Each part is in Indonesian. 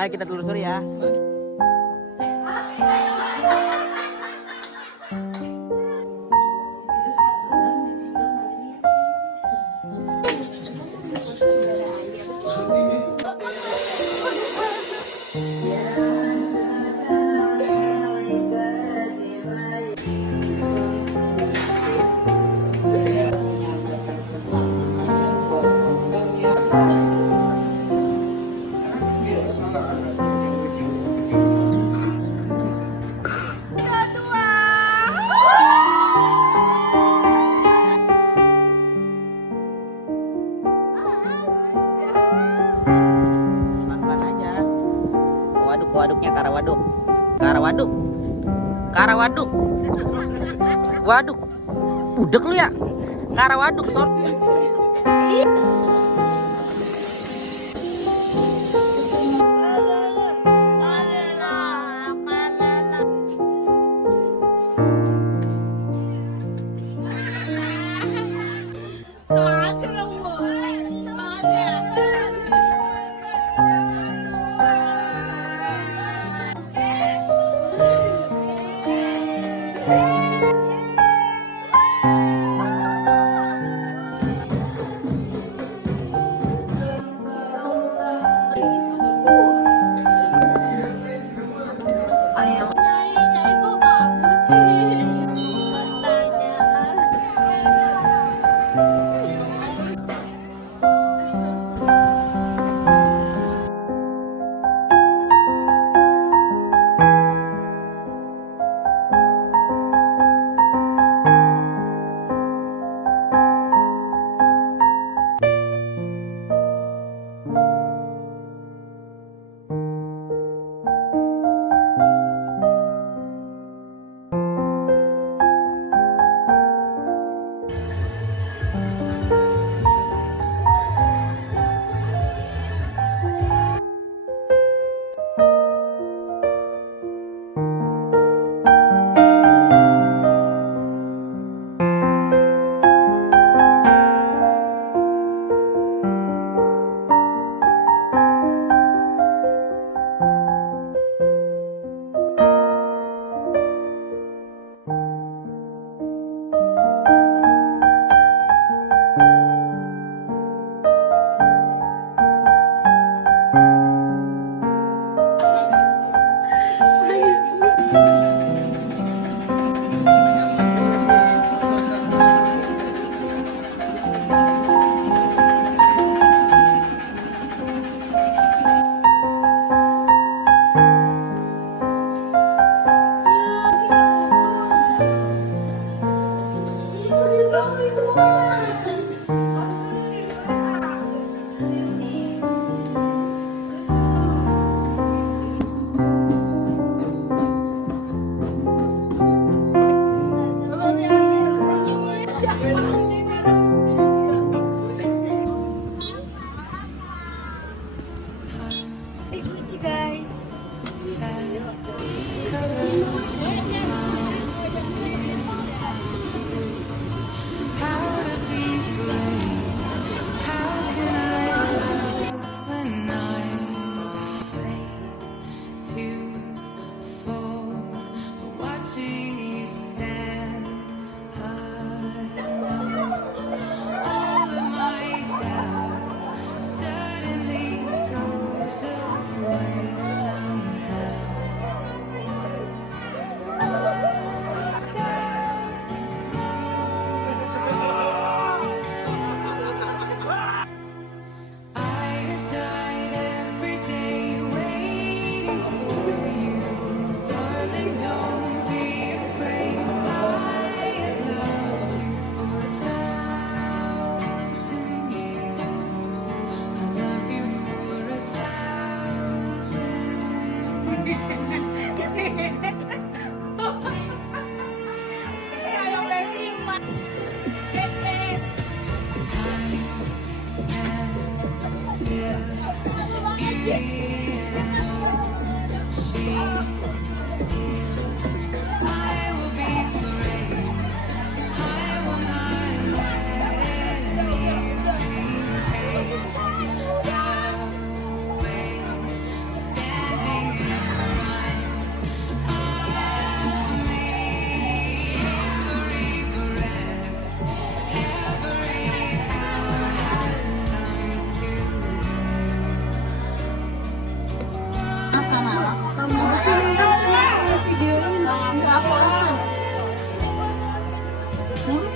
Nah, kita telusuri ya. Waduknya Karawaduk. Karawaduk. Karawaduk. Waduk. Budek lu ya. Karawaduk, Son.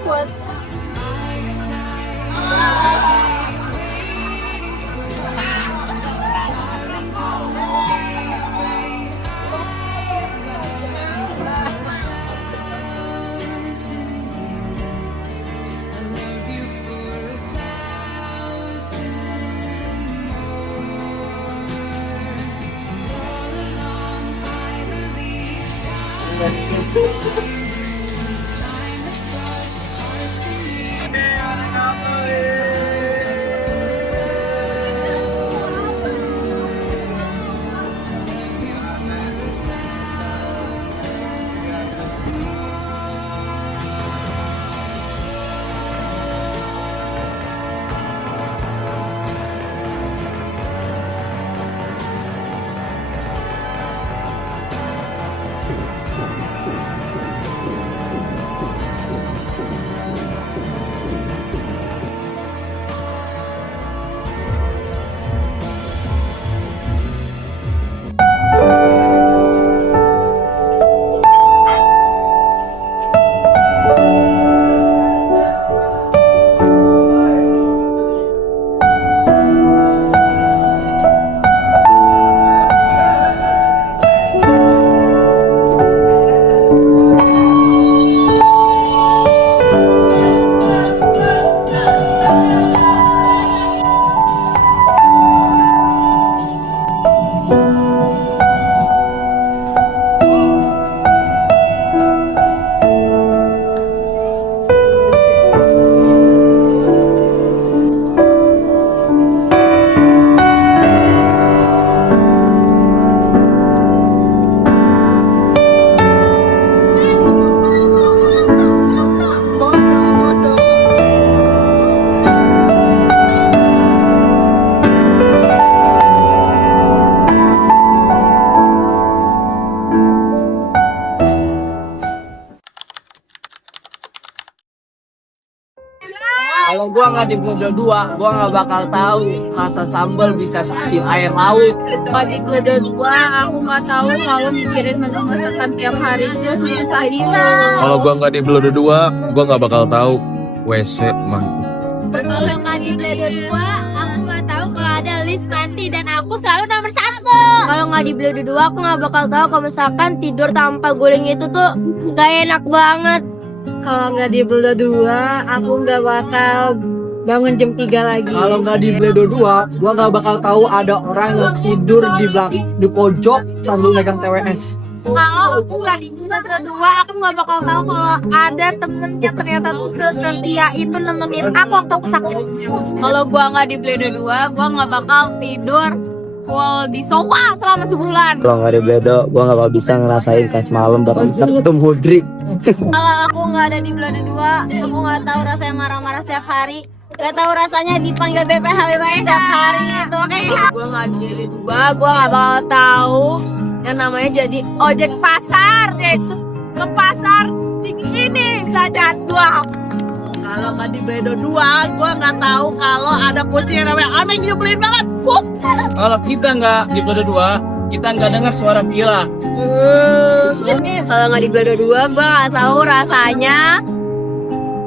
Buat Kalau gua nggak di Bledo 2, gua nggak bakal tahu rasa sambal bisa seasin air laut. Kalau di Bledo 2, aku nggak tahu kalau mikirin menu masakan tiap hari itu susah itu. Kalau gua nggak di Bledo 2, gua nggak bakal tahu WC mangkuk. Kalau nggak di Bledo 2, aku nggak tahu kalau ada list mandi dan aku selalu nomor 1. Kalau nggak di Bledo 2, aku nggak bakal tahu kalau misalkan tidur tanpa guling itu tuh nggak enak banget. Kalau nggak di Bledo 2, aku nggak bakal bangun jam 3 lagi. Kalau nggak di Bledo 2, gua nggak bakal tahu ada orang yang tidur di belakang di pojok sambil megang TWS. Kalau aku nggak di Bledo 2, aku nggak bakal tahu kalau ada temen yang ternyata tuh sesetia itu nemenin aku waktu aku sakit. Kalau gua nggak di Bledo 2, gua nggak bakal tidur full di sofa selama sebulan. Kalau nggak di Bledo, gue nggak bakal bisa ngerasain kayak semalam bareng Ketum Hudrik. Kalau aku nggak ada di Bledo 2, aku nggak tahu rasanya marah-marah setiap hari. Gak tahu rasanya dipanggil BPH setiap hari itu. Oke, gue nggak di Bledo 2, gue nggak bakal tahu yang namanya jadi ojek pasar, yaitu ke pasar ini saja dua. Kalau nggak di Bledo 2, gue nggak tahu kalau ada kucing yang namanya aneh nyebelin banget. Fuck. Kalau kita nggak di Bledo 2, kita nggak dengar suara Bila. Kalau nggak di Bledo 2, gue nggak tahu rasanya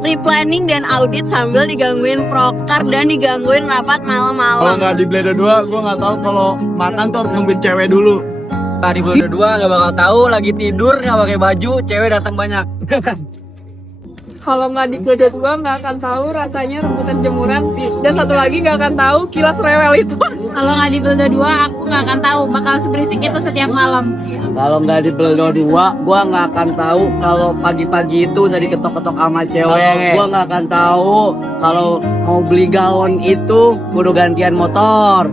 replanning dan audit sambil digangguin proker dan digangguin rapat Kalau malam-malam. nggak di Bledo 2, gua nggak tahu kalau makan tuh harus nungguin cewek dulu. Tadi Bledo 2 nggak bakal tahu lagi tidur nggak pakai baju, cewek datang banyak. Kalau nggak di Bledo 2, nggak akan tahu rasanya rebutan jemuran. Dan satu lagi nggak akan tahu kilas rewel itu. Kalau nggak di Bledo 2, aku nggak akan tahu bakal seberisik itu setiap malam. Kalau nggak di Bledo 2, gua nggak akan tahu kalau pagi-pagi itu udah diketok-ketok sama cewek. Gua nggak akan tahu kalau mau beli galon itu kudu gantian motor.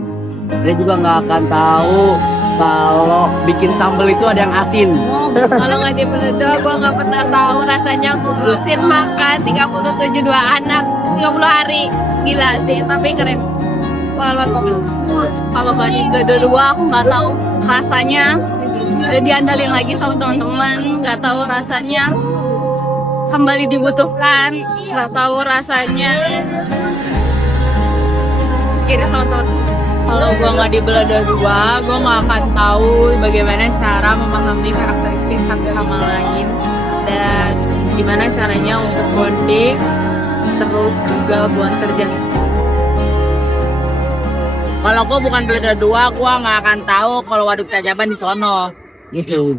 Dia juga nggak akan tahu kalau bikin sambal itu ada yang asin. Kalau nggak di Bledo, gue nggak pernah tahu rasanya ngurusin makan 37 dua anak 30 hari. Gila sih, tapi keren. Kalau nggak di Bledo 2, aku nggak tahu rasanya diandalin lagi sama teman-teman, nggak tahu rasanya kembali dibutuhkan, nggak tahu rasanya kira sama teman. Kalau gue nggak dibelah dua-dua, gue nggak akan tahu bagaimana cara memahami karakteristik satu sama lain dan gimana caranya untuk bonding, terus juga buat kerja. Kalau gue bukan beli dua, gue nggak akan tahu kalau waduk Cajaban di sono. Gitu.